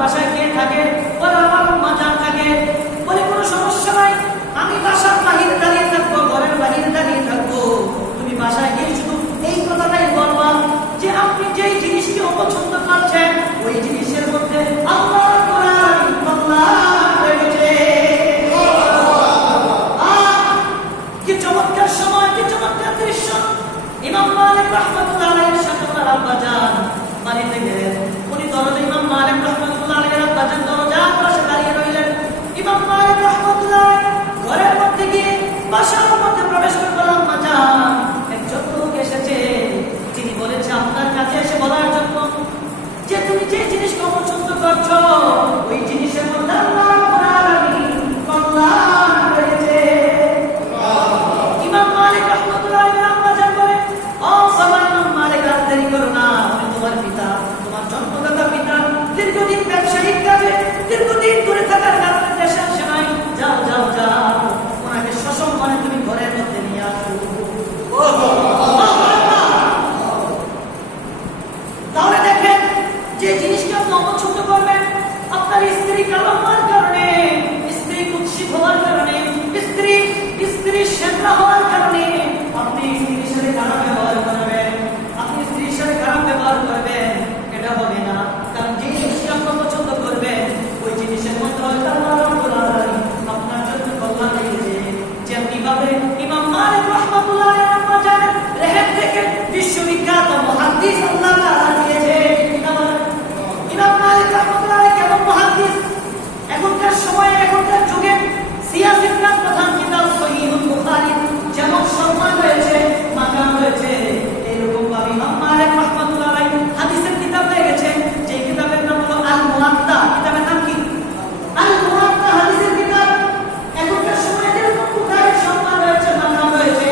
বাসায় কে থাকে? বলে আমার আম্মা জান থাকে। বলে কোনো সমস্যা নাই, আমি বাসার বাহিরে দাঁড়িয়ে থাকবো, ঘরের বাহিরে দাঁড়িয়ে থাকবো, তুমি বাসায় গিয়ে শুধু এই কথাটাই বলবা যে আপনি যেই জিনিসটি অপছন্দ করছেন ওই জিনিসের মধ্যে আল্লাহর কোরআন আল্লাহ রয়েছে। কি চমৎকার সময়, কি চমৎকার দৃশ্য! ইমাম মালিক রাহমাতুল্লাহ আলাইহির সাথে ওনার আব্বা জান বাড়িতে গেলেন। উনি দরজা, ইমাম মালিক রাহমাতুল্লাহ আলাইহির আব্বা জান দরজার পাশে দাঁড়িয়ে রইলেন। ইমাম মালিক রাহমাতুল্লাহ ঘরের মধ্যে গিয়ে বাসার মধ্যে প্রবেশ করলেন। আম্মা জান, একজন লোক এসেছে, তিনি বলেছে আপনার কাছে এসে বলার জন্য যে তুমি যে জিনিসকে অপছন্দ করছো ওই জিনিসের মধ্যে আল্লাহর কোরআন কল্যাণ রয়েছে। ইমাম মালিক রাহমাতুল্লাহ আলাইহির আব্বা জান বলে, ও বাবা ইমাম মালিক, আর দেরি করো না, আমি তোমার পিতা, তোমার জন্মদাতা পিতা দীর্ঘদিন ব্যবসায়িক কাজে দীর্ঘদিন দূরে থাকার কারণে দেশে আসে নাই। যাও যাও যাও, ওনাকে সসম্মানে তুমি ঘরের মধ্যে নিয়ে আসো। তাহলে দেখেন, যে জিনিসকে আপনি অপছন্দ করবেন, আপনার স্ত্রী কালো হওয়ার কারণে, স্ত্রী কুৎসিত হওয়ার কারণে, স্ত্রী সেবা হওয়ার কারণে আপনি স্ত্রীর সাথে খারাপ ব্যবহার করবেন, আপনি স্ত্রীর সাথে খারাপ ব্যবহার করবেন, এটা হবে না। কারণ যে জিনিসটা আপনি পছন্দ করবেন ওই জিনিসের মধ্যে হয়তো আল্লাহর কোরআন আপনার জন্য কল্যাণ রেখেছে। যেমনিভাবে ইমাম মালিক রাহমাতুল্লাহ আলাইহি আম্মা জানেন রেহেব থেকে বিশ্ববিখ্যাত মুহাদ্দিস আল্লাহ তাআলা দিয়েছে। ইমাম মালিক রাহমাতুল্লাহ আলাইহি কেমন মুহাদ্দিস! এখনকার সময়ে, এখনকার যুগে সিয়াসিফিকার প্রধান কিতাব সহিহুল বুখারী যেমন সম্মান রয়েছে, মাকাম রয়েছে, এরকম ভাবে ইমাম মালিক রাহমাতুল্লাহ আলাইহি হাদিসের কিতাব পেয়ে গেছেন, যে কিতাবের নাম হলো আল মুওয়াত্তা। কিতাবের নাম কি? আল মুওয়াত্তা, হাদিসের কিতাব। এখনকার সময়ে যেরকম বুখারীর সম্মান রয়েছে, মাকাম রয়েছে,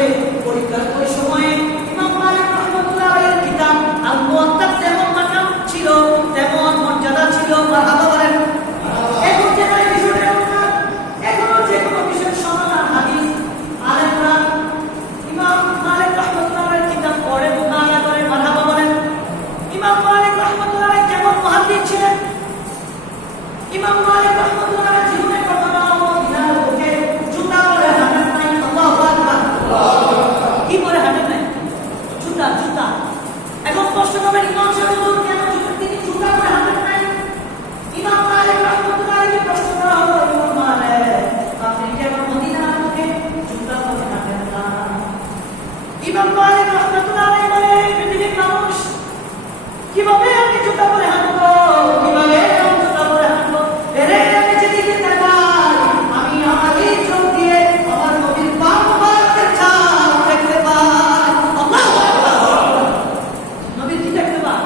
ওই সময়ে ইমাম মালিক রাহমাতুল্লাহ আলাইহির কিতাব আল মুওয়াত্তা যেমন মাকাম ছিল তেমন মর্যাদা ছিল। মারহাবা বলেন। এখন যে কোনো বিষয়ে, এখনো যে কোনো বিষয়ের সমাধান হাদিস আলেমরা ইমাম মালিক রাহমাতুল্লাহ আলাইহির কিতাব পড়ে মুতালা করে। মারহাবা বলেন। ইমাম মালিক রাহমাতুল্লাহ আলাইহি কেমন মুহাদ্দিস ছিলেন! ইমাম মালিক রাহমাতুল্লাহ আলাইহি জীবনে কখনো মদিনার বুকে জুতা পরে হাঁটেন নাই। আল্লাহু আকবার। কি পরে হাঁটেন নাই? জুতা, জুতা। এখন প্রশ্ন করবেন, ইমাম সাহেব কেন তিনি জুতা পরে হাঁটেন নাই? ইমাম মালিক রাহমাতুল্লাহ আলাইহি প্রশ্ন করা হলো, ইমাম মালিক, আপনি কেন মদিনার বুকে জুতা পরে হাঁটেন না? ইমাম মালিক রাহমাতুল্লাহ আলাইহি বলে, পৃথিবীর মানুষ, কিভাবে আমি জুতা পরে হাঁটবো? কিভাবে আমি জুতা পরে হাঁটবো? এরে আমি যেদিকে তাকাই আমি আমারই চোখ দিয়ে আমার নবীর পাক মুবারকের ছাপ দেখতে পাই। আল্লাহু আকবার। নবীর কি দেখতে পাই?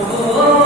ওগো